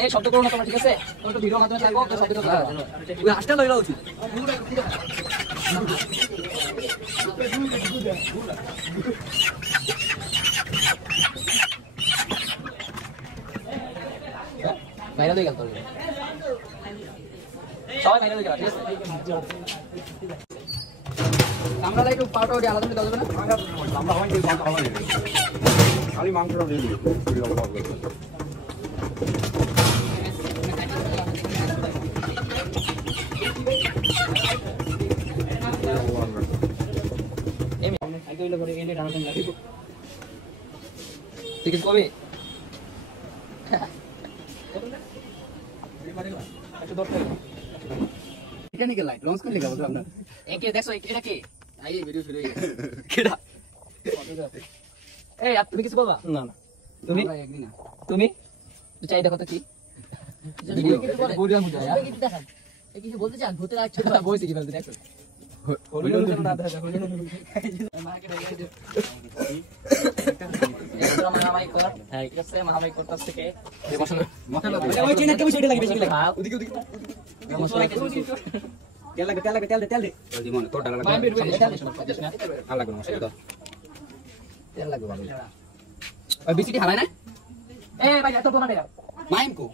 এই শব্দ করো না তোমরা, ঠিক আছে? তো ভিডিওর মাধ্যমে থাকবো, তো শব্দ করো না। ওই হাসটা লইলা উচিত। বাইরে দিয়ে গেল তোর। সবাই বাইরে দিয়ে গেল, ঠিক আছে? আমরা একটু পাউডার দিয়ে আলাদা করে দাও না? আমরা হয় কি মাংস খাওয়া নেই। খালি মাংসটা দিয়ে দিই। ঠিক আছে কবে? এটা নিকে লাইট লঞ্চ করে লাগাবো আমরা। একে দেখো এটা কে? আই ভিডিও শুরু হয়ে গেছে। কেডা? এই তুমি কিছু বলবা? না না। তুমি? তুমি? তো চাই দেখো তো কি? ভিডিও কিছু বলে? ভিডিও বুঝা যায়। কিছু দেখান। এই কিছু বলতে চান? ভূতের আচ্ছা বলছি কি বলতে দেখো। ভিডিও না দেখা ভিডিও। মাকে দেখে দিও। এটা মামাই কর। হ্যাঁ, ঠিক আছে মামাই করতাছ থেকে। এই বসো। মাথা লাগবে। ওই চিনা কেমন সেটা লাগে বেশি লাগে। হ্যাঁ, ওদিকে ওদিকে। তেল লাগে তেল দে। ওই দিমন তোর ডালা লাগবে। আর লাগবে না সেটা। তেল লাগবে ভালো। ওই বিসিটি হারায় না? এ ভাই এত কোনা দেয়া। মাইম কো।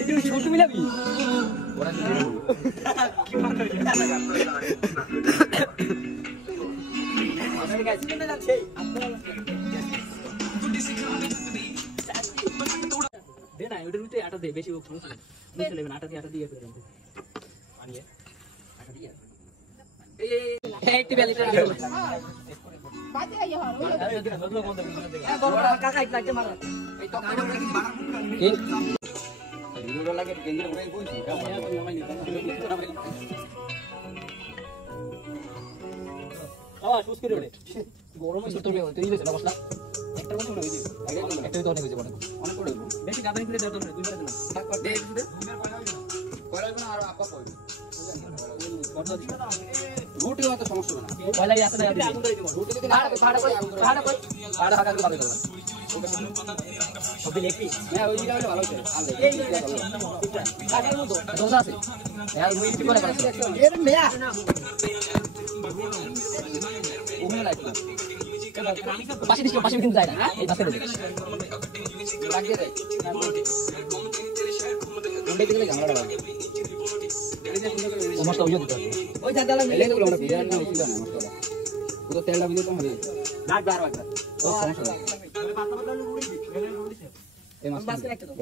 এটা ছোট মিলাবি। ওরা কি মার করে? আমাদের কাছে কেন যাচ্ছে? দে না ওটার ভিতরে আটা দে বেশি হোক সমস্যা নেই। নিচে নেবেন আটা দিয়ে করে দেন। আনিয়ে আটা দিয়ে। এই একটু বেলি করে দিও। বাজে আইয়া হর। আরে ওদের বদলো বন্ধ করে দে। বড় কাকা এক লাগতে মার। এই তো কাটা করে কি বানার কি? ভিডিওটা লাগে কেন্দ্র করে কইছি। সুস করে ওরে গরমে ছোট হবে তুই দিছ না বসলা একটা মনে হই দিও একটা তো অনেক হইছে অনেক করে বেশি গাদানি করে দাও তো দুইবার দিন থাক কর দে করাইব না আর আপা কইব রুটি হতে সমস্যা না পয়লা এই আসলে আগুন ধরে দিব রুটি যদি ভাড়া হাকা করে দেব সব দেখি না ওই দিকে ভালো হচ্ছে এই কাটার মতো দোষ আছে আর মুই কি করে পারছ এর মেয়া ওখানে লাইট পাশে কিন্তু যায় না এই পাশে লাগিয়ে দেয় ওই দিকে ঝামেলা লাগে ও মশলা দিতে হবে ওই যা দালা মিলে দিলো আমরা বিরিয়ানি না উঠলো না মশলা পুরো তেলটা মিলে তো হবে নাক বার বার ও সমস্যা এই মাছ বাস করে একটা তো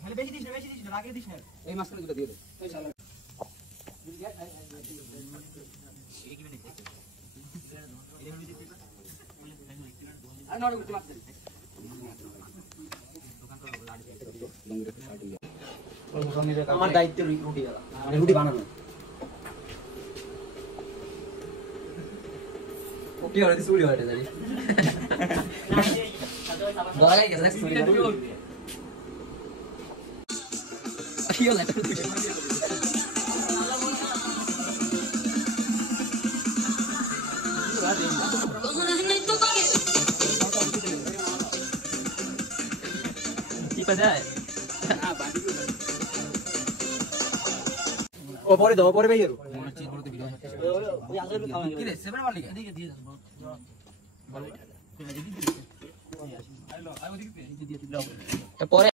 তাহলে বেশি দিস না লাগিয়ে দিস না এই মাছটা দুটো দিয়ে দে ওই শালা এই কি মানে আমার দায়িত্ব রুটি মানে রুটি বানানো ওকে আর কিছু উড়ে ওঠে জানি বলা গেছে না স্টোরি কি হলো এটা কি পায় ও পরে দাও পরে ভাইয়ের মনে হচ্ছে বড় ভিডিও ওই আগের খাওয়া কি রে 7 মারলি এদিকে দিয়ে দাও বল পরে